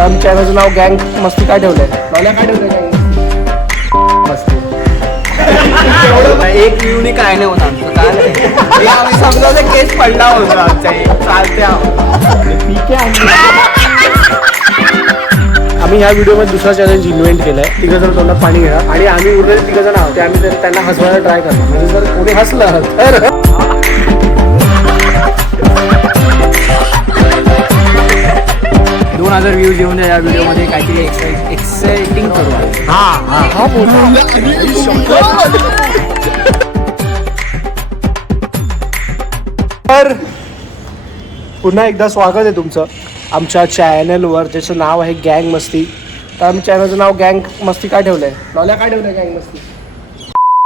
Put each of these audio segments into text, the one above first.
आमच्या चॅनलचं नाव गँग मस्ती काय ठेवलंय? मला काय ठेवलंय गँग मस्ती? एक व्ह्यूनी काय नाही होत आमचं काय नाही. आम्ही समजा केस पडला होता आमच्या चालते आम्ही ह्या व्हिडिओमध्ये दुसरा चॅलेंज इन्व्हेंट केलाय. तिघं जण तोंडात पाणी घेणार आणि आम्ही उरलेले तिघं जण आहोत ते आम्ही त्यांना हसवायला ट्राय करणार. म्हणजे जर कोणी हसलं तर 2000 व्ह्यूज येऊन या व्हिडिओमध्ये काहीतरी एक्साइटिंग करू. तर पुन्हा एकदा स्वागत आहे तुमचं आमच्या चॅनलवर, ज्याचं नाव आहे गँग मस्ती. तर आमच्या चॅनलचं नाव गँग मस्ती काय ठेवलंय? लॉल्या काय ठेवलंय गँग मस्ती?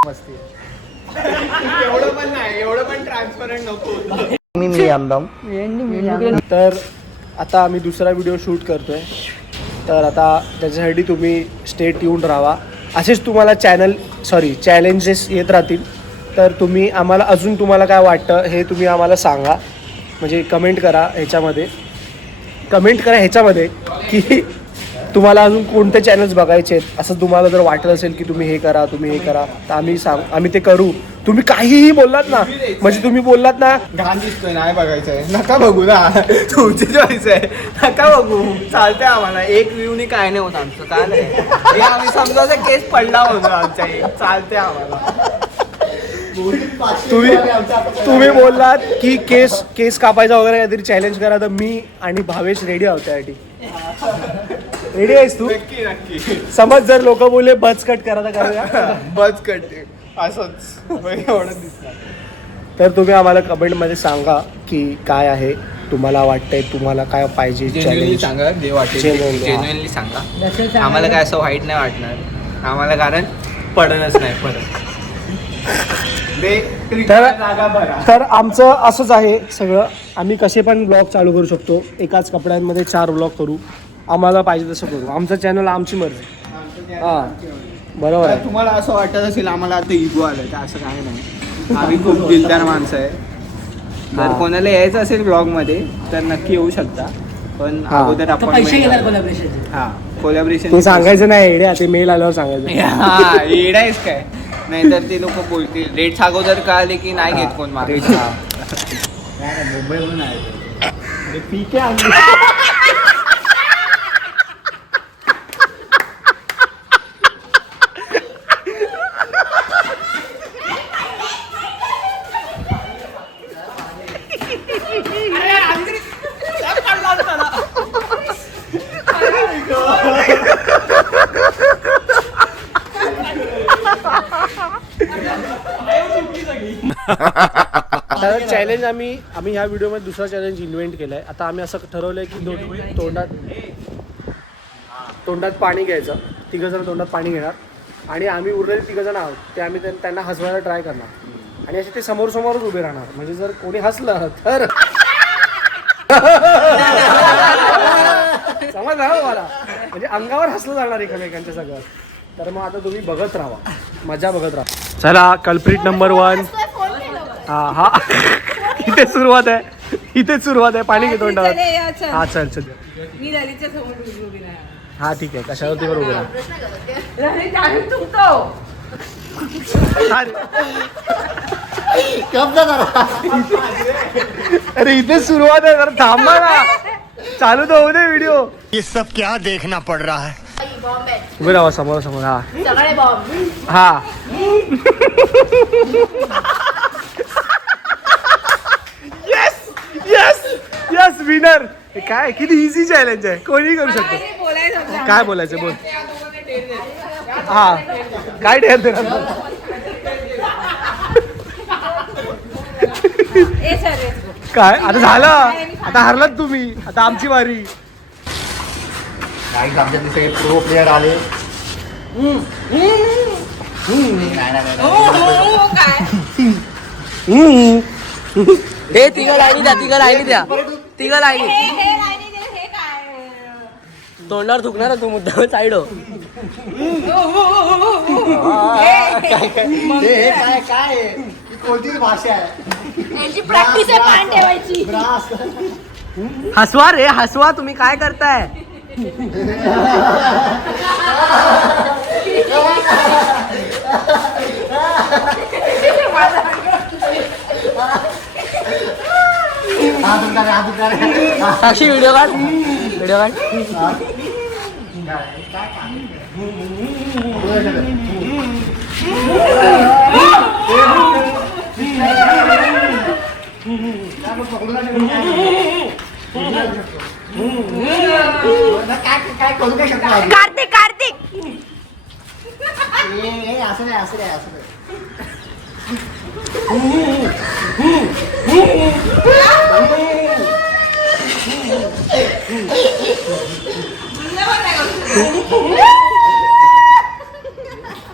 मस्ती एवढं पण नाही, एवढं पण ट्रान्सपरंट नको. तर आता आम्ही दुसरा व्हिडिओ शूट करतोय. तर आता त्याच्यासाठी तुम्ही स्टे ट्यून राहा. असेच तुम्हाला चॅलेंजेस येत राहतील. तर तुम्ही आम्हाला अजून तुम्हाला काय वाटतं हे तुम्ही आम्हाला सांगा. म्हणजे कमेंट करा ह्याच्यामध्ये की तुम्हाला अजून कोणते चॅनल्स बघायचे आहेत. असं तुम्हाला जर वाटत असेल की तुम्ही हे करा तर आम्ही ते करू. तुम्ही काहीही बोललात ना, म्हणजे तुम्ही बोललात ना घाण दिसतोय नाही बघायचंय नका बघू ना, तुमची चॉईस आहे नका बघू चालतंय आम्हाला. एक व्ह्यूनी काय नाही होत आमचं काय नाही. आम्ही समजा केस पडला होता आमच्या चालतंय आम्हाला. तुम्ही बोललात की केस कापायचा वगैरे काहीतरी चॅलेंज करा, तर मी आणि भावेश रेडी आहोत त्यासाठी. रेडी आहेस तू? नक्की समज जर लोक बोलले बच कट करा तर करूया. बच कट असंच एवढं दिसणार. तर तुम्ही आम्हाला कमेंटमध्ये सांगा की काय आहे तुम्हाला वाटतंय, तुम्हाला काय पाहिजे जेन्युइनली सांगा, जे वाटेल Genuinely, जेन्युइनली सांगा. आम्हाला काय असं वाईट नाही वाटणार आम्हाला, कारण पडणच नाही परत. तर आमचं असंच आहे सगळं. आम्ही कसे पण ब्लॉग चालू करू शकतो. एकाच कपड्यांमध्ये 4 ब्लॉग करू. आम्हाला पाहिजे तसं करू. आमचं चॅनल आमची मर्जी. हां बरोबर आहे. तुम्हाला असं वाटत असेल आम्हाला आता इगो आलं, तर असं काही नाही. आम्ही खूप दिलदार माणसं आहे. जर कोणाला यायचं असेल ब्लॉग मध्ये तर नक्की येऊ शकता. पण अगोदर आपण कोलॅबरेशन ते सांगायचं नाही येड्या, ते मेल आल्यावर सांगायचं. येडायच काय नाही तर ते लोक बोलतील. रेट्स अगोदर कळाले की नाही घेत कोण मागे. मुंबई पण आहे पीके आणली. चॅलेंज आम्ही ह्या व्हिडिओमध्ये दुसरा चॅलेंज इन्व्हेंट केलाय. आता आम्ही असं ठरवलंय की तोंडात पाणी घ्यायचं. तिघं जण तोंडात पाणी घेणार आणि आम्ही उरलेले तिघं जण आहोत ते आम्ही त्यांना हसवायला ट्राय करणार. आणि असे ते समोरच उभे राहणार. म्हणजे जर कोणी हसलं तर समज मला, म्हणजे अंगावर हसलं जाणार एकमेकांच्या सगळं. तर मग आता तुम्ही बघत राहा, मजा बघत राहा. चला कल्प्रिट नंबर 1. हा इथे सुरुवात आहे. पाणी घेतो. हा चल हा ठीक आहे. कशावरती वर उभे अरे इथे सुरुवात आहे. जरा थांबा ना, चालू तर होऊ दे व्हिडिओ. ये सब क्या देखना पड़ रहा है. उभे राहा समोर. हा यस विनर. काय किती इझी चॅलेंज आहे, कोणी करू शकतो. काय बोलायचं बोल. हा काय ढेर देणार. काय आता झालं, आता हरलात तुम्ही. आता आमची वारी. आमच्यातले सगळे प्रो प्लेयर आले. तिघं लाईनी तोंडावर थुकणार तू मुद्दा साईड हो. काय कोणतीच भाषा आहे. प्रॅक्टिस आहे पान ठेवायची. हसवा रे हसवा, तुम्ही काय करताय. साक्षी व्हिडिओ काढ व्हिडिओ काढ. काय करू काय शकतो कार्तिक कार्तिक असं नाही असं नाही असं नाही.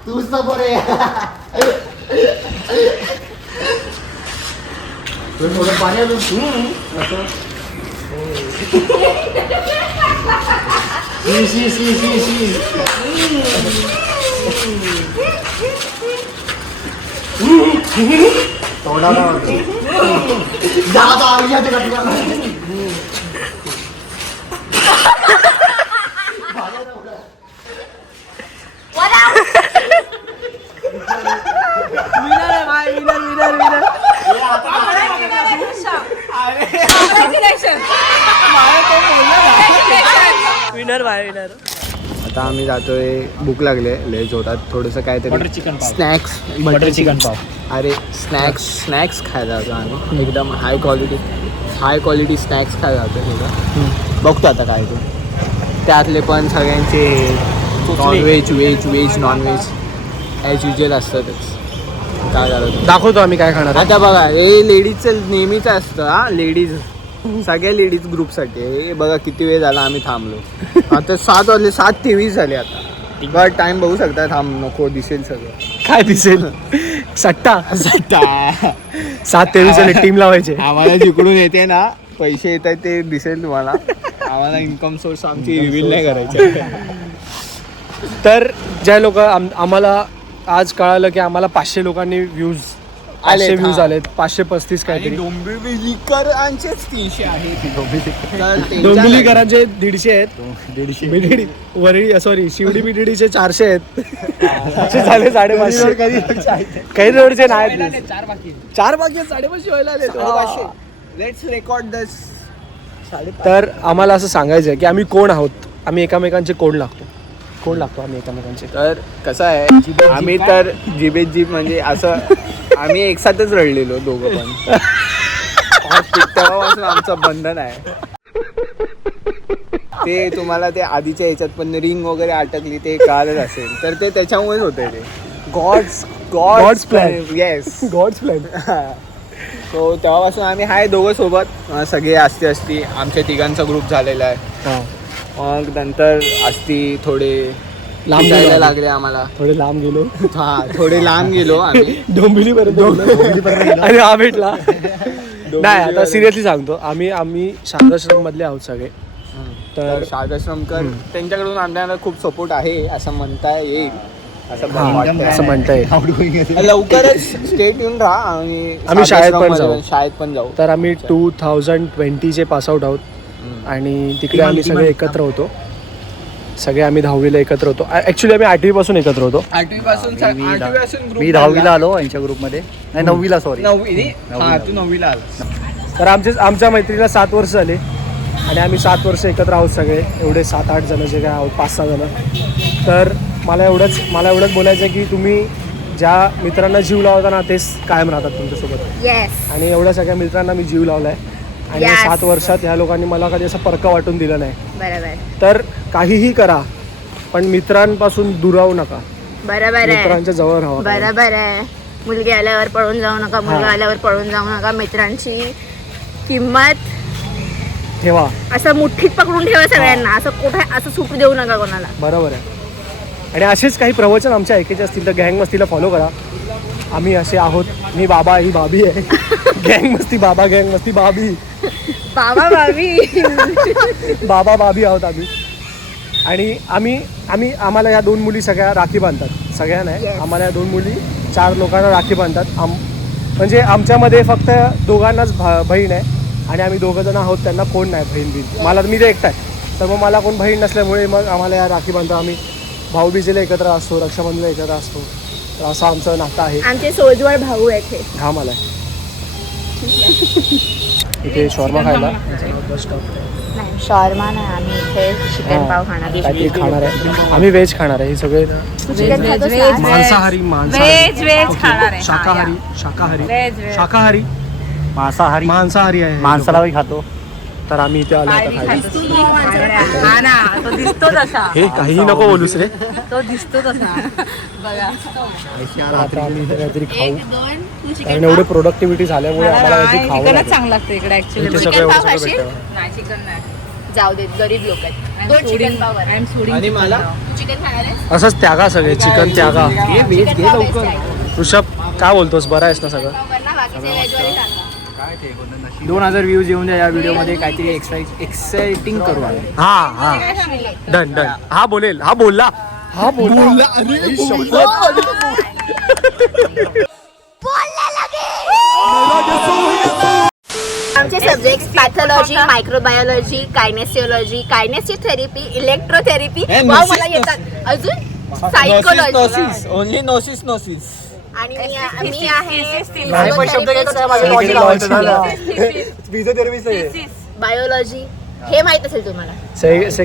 तूच नको रे. थोडं पाणी आलं तोंडाला जा येते का तुला. Winner by winner. आता आम्ही जातोय, भूक लागले, लय जोरात थोडंसं काहीतरी चिकन पाव. स्नॅक्स. बटर चिकन पाव. अरे स्नॅक्स खायला जातो आम्ही, एकदम हाय क्वालिटी स्नॅक्स खायला जातो थोडं. बघतो आता काय ते, त्यातले पण सगळ्यांचे व्हेज नॉनव्हेज ॲज युजल असतातच. काय झालं दाखवतो आम्ही काय खाणार. आता बघा, हे लेडीजचं नेहमीच असतं हा, लेडीज सगळ्या लेडीज ग्रुपसाठी. हे बघा किती वेळ झाला आम्ही थांबलो. आता 7 वाजले, 7:23 झाले आता. बघा टाइम बघू शकता. थांब, नको दिसेल सगळं. काय दिसेल. सट्टा 7:23 टीम लावायचे. आम्हाला जिकडून येते ना पैसे येत आहेत ते दिसेल तुम्हाला. आम्हाला इन्कम सोर्स आमची रिव्हील नाही करायची. तर ज्या लोक आम्हाला आज कळालं की आम्हाला 500 लोकांनी आलेत, व्ह्यूज हा. आलेत. 535 काहीतरी. डोंबिवलीकरांचेच 300 आहेत. डोंबिवलीकरांचे 150 आहेत. वरळी सॉरी शिवडी बिडीचे 400 आहेत. असे झाले 550. काही रोडचे नाही. 4 बाकी 550 व्हायला आले. लेट्स रेकॉर्ड दिस. तर आम्हाला असं सांगायचं आहे की आम्ही कोण आहोत. आम्ही एकमेकांचे कोण लागतो आम्ही एकमेकांचे. तर कसं आहे, आम्ही तर जिबेत जीब म्हणजे असं आम्ही एकसाथच रडलेलो दोघं पण. तेव्हापासून आमचं बंधन आहे ते. तुम्हाला ते आधीच्या ह्याच्यात पण रिंग वगैरे अटकली ते कळालंच असेल. तर ते त्याच्यामुळेच होते ते. God's plan. Yes. God's plan. So तेव्हापासून आम्ही हाय दोघं सोबत. सगळे असती आमच्या तिघांचा ग्रुप झालेला आहे. मग नंतर थोडे लांब जायला गेलो. लागले आम्हाला. थोडे लांब गेलो. थोडे लांब गेलो आम्ही. डोंबिवलीपर्यंत आणि हा भेटला. नाही आता सिरियसली सांगतो, आम्ही शारदाश्रम मधले आहोत सगळे. तर शारदाश्रमकर त्यांच्याकडून आम्हाला खूप सपोर्ट आहे असं म्हणता येईल. असं म्हणता येईल. लवकरच स्टेट येऊन राहा. आम्ही शाळेत पण जाऊ. तर आम्ही 2020 पासआउट आहोत आणि तिकडे आम्ही सगळे एकत्र होतो. सगळे आम्ही 10वीला एकत्र होतो. ऍक्च्युली आम्ही 8वी पासून एकत्र होतो. 8वी पासून मी 10वीला आलो यांच्या ग्रुपमध्ये. नाही 9वीला सॉरी. 9वी. तू 9वीला आला. तर आमच्या मैत्रीला 7 वर्ष झाले आणि आम्ही 7 वर्ष एकत्र आहोत सगळे. एवढे 7-8 जण जे काय आहोत, 5-6 जण. तर मला एवढंच बोलायचं आहे की तुम्ही ज्या मित्रांना जीव लावता ना तेच कायम राहतात तुमच्यासोबत. येस. आणि एवढ्या सगळ्या मित्रांना मी जीव लावलाय आणि Yes. 7 वर्षात ह्या लोकांनी मला कधी असं परका वाटून दिलं नाही. बरोबर तर काहीही करा पण मित्रांपासून दुरावू नका. बरोबर आहे. मित्रांच्या जवळ राहा. बरोबर आहे. मुलगी आल्यावर पळून जाऊ नका, मुलगा हा. आल्यावर पळून जाऊ नका. मित्रांची किंमत ठेवा. असं मुठ्ठीत पकडून ठेवा सगळ्यांना. असं कुठे असं सुटू देऊ नका कोणाला. बरोबर आहे. आणि असेच काही प्रवचन आमच्या ऐकायचे असतील तर गँग मस्तीला फॉलो करा. आम्ही असे आहोत. मी बाबा, ही बाबी आहे. गँग मस्ती बाबा, गँग मस्ती बाबी. बाबा बाबी. बाबा बाबी आहोत आम्ही. आणि आम्हाला या 2 मुली सगळ्या राखी बांधतात. सगळ्या नाही, Yes. आम्हाला या 2 मुली 4 लोकांना राखी बांधतात. म्हणजे आमच्यामध्ये फक्त दोघांनाच बहीण आहे आणि आम्ही 2 जण आहोत. त्यांना कोण नाही बहीण बिन. मी ते एकटा आहे. तर मग मला कोण बहीण नसल्यामुळे मग आम्हाला या राखी बांधतो. आम्ही भाऊबीजेला एकत्र असतो, रक्षाबंधनला एकत्र असतो. तर असं आमचं नातं आहे. आमचे सोजवळ भाऊ आहेत हे. हा मला इथे शॉर्मा खायला बस स्टॉप नाही शॉर्मा नाही, आम्ही इथे चिकन पाव खाणार. काहीतरी खाणार आहे. आम्ही व्हेज खाणार आहे. हे सगळे ना तू चिकन खातोस ना? मांसाहारी व्हेज खाणार आहे. शाकाहारी शाकाहारी व्हेज. शाकाहारी मांसाहारी मांसाहारी आहे. माणसालाही खातो. तर आम्ही इथे आलो आता खायला. हा ना, तो दिसतो तसा. हे काहीही नको बोलूस रे. तो दिसतो तसा. बघा. आता आम्ही इथे काहीतरी खाऊ. कारण एवढे प्रोडक्टिव्हिटी झाल्यामुळे आम्हाला काहीतरी खावं चिकनच लागेल. चांगलं लागतं इकडे ऍक्च्युली. इथे सगळं एवढं सगळं भेटतं. नाही चिकन नाही. जाऊ देत, गरीब लोक आहेत. दोन चिकन पाव आय एम सोडिंग. आणि मला तू चिकन खाणार आहेस? असंच त्यागा सगळे चिकन त्यागा. चिकन पाव best आहे. ऋषभ काय बोलतोस? बरा आहेस ना सगळं? पाव ना, बाकीचे व्हेजवाले टाका. 2000 व्ह्यूज येऊन द्या या व्हिडिओमध्ये. काहीतरी एक्साइटिंग करू आम्ही. हा हा डन डन. हा बोलेल. हा बोलला. हा बोलला. अरे शपथ. आमचे subject pathology, microbiology, कायनेसिओलॉजी, कायनेसिओथेरपी, electrotherapy. Wow मला येतात. अजून सायकोलॉजी ओनली नोसिस. आणि मी आहे बायोलॉजी. हे माहित असेल तुम्हाला.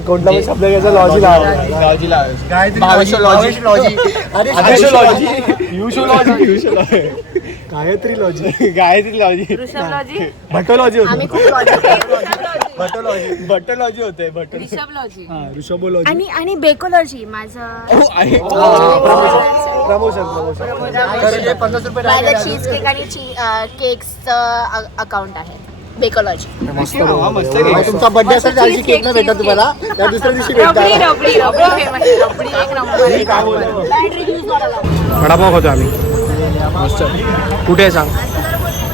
कोणता पण शब्द घ्यायचा लॉजी गायत्री लॉजी गायत्री लॉजी ऋषभलॉजी, भटोलॉजी आम्ही होते. खूप बटलॉजी होते. ऋषभलॉजी. ऋषभोलॉजी आणि बेकोलॉजी माझं प्रमोशन माझं चीज केक आणि केक्सचं अकाउंट आहे. बेकोलॉजी. मस्त मस्त तुमचा बर्थडे असेल त्या दिवशी केक नाही भेटत तुम्हाला, त्या दुसऱ्या दिवशी रबडी भेटतात. रबडी रबडी famous. रबडी एक नंबर. वडापाव खातो आम्ही. मस्त. कुठे आहे सांग?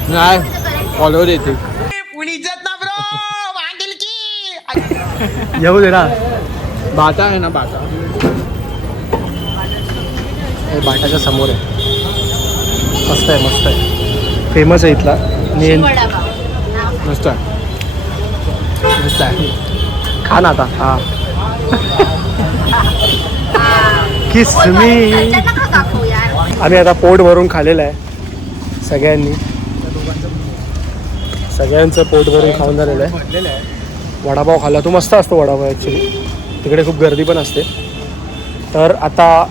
नाही फॉलोअर येते. येऊ दे ना. बाटा आहे ना बाटा. हे बाटाच्या समोर आहे. मस्त आहे मस्त आहे. फेमस आहे इथला. मस्त आहे. मस्त आहे. खा ना आता. हा किस मी. आम्ही आता पोट भरून खाल्लेलं आहे सगळ्यांनी. सगळ्यांचं पोट भरून खाऊन झालेलं आहे. वडापाव खाल्ला. तो मस्त असतो वडापाव ॲक्च्युली. तिकडे खूप गर्दी पण असते. तर आता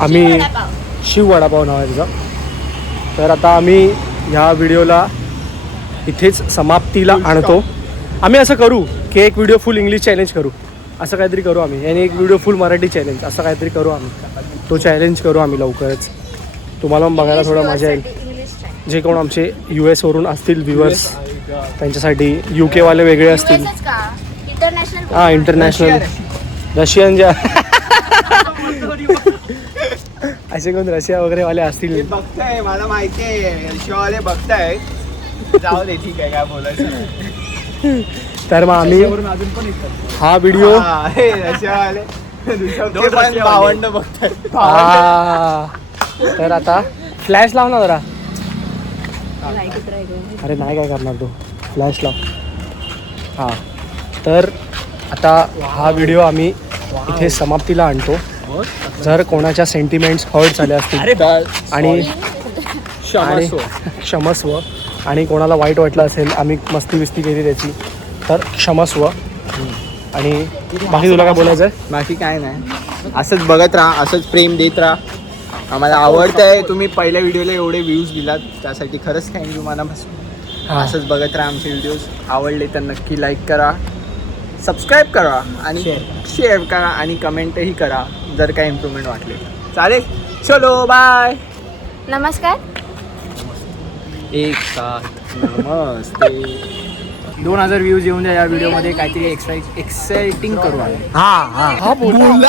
आम्ही शिव वडापाव नाव आहे तिचं. तर आता आम्ही ह्या व्हिडिओला इथेच समाप्तीला आणतो. आम्ही असं करू की एक व्हिडिओ फुल इंग्लिश चॅलेंज करू. असं काहीतरी करू आम्ही. आणि एक व्हिडिओ फुल मराठी चॅलेंज असं काहीतरी करू आम्ही. तो चॅलेंज करू आम्ही लवकरच. तुम्हाला पण बघायला थोडं मजा येईल. जे कोण आमचे US वरून असतील व्ह्युअर्स त्यांच्यासाठी. UK वाले वेगळे असतील. इंटरनॅशनल. हां इंटरनॅशनल रशियन ज्या असे कोण रशिया वगैरे वाले असतील. बघताय मला माहिती आहे. रशियावाले बघताय. जाऊ दे ठीक आहे काय बोलायचं. तर मग आम्ही अजून पण येतात. हा व्हिडिओ रशियावाले भावंड बघताय. तर आता फ्लॅश लाव ना जरा. अरे नाही काय करणार तू. फ्लॅश लाव. हां तर आता हा व्हिडिओ आम्ही इथे समाप्तीला आणतो. जर कोणाच्या सेंटिमेंट्स हर्ट झाले असतील आणि क्षमस्व आणि कोणाला वाईट वाटलं असेल आम्ही मस्ती बिस्ती केली त्याची तर क्षमस्व. आणि बाकी तुला काय बोलायचं आहे? बाकी काय नाही. असंच बघत राहा. असंच प्रेम देत राहा. आम्हाला आवडतंय. तुम्ही पहिल्या व्हिडिओला एवढे व्ह्यूज दिलात त्यासाठी खरंच थँक्यू मनापासून. असंच बघत राहा आमचे व्हिडिओज. आवडले तर नक्की लाईक करा, सबस्क्राईब करा आणि शेअर करा आणि कमेंटही करा जर काही इम्प्रूव्हमेंट वाटले. चालेल. चलो बाय. नमस्कार. एक साथ नमस्ते. 2000 व्ह्यूज येऊन द्या या व्हिडिओमध्ये. काहीतरी एक्साइटिंग करू आम्ही. हा बोलला.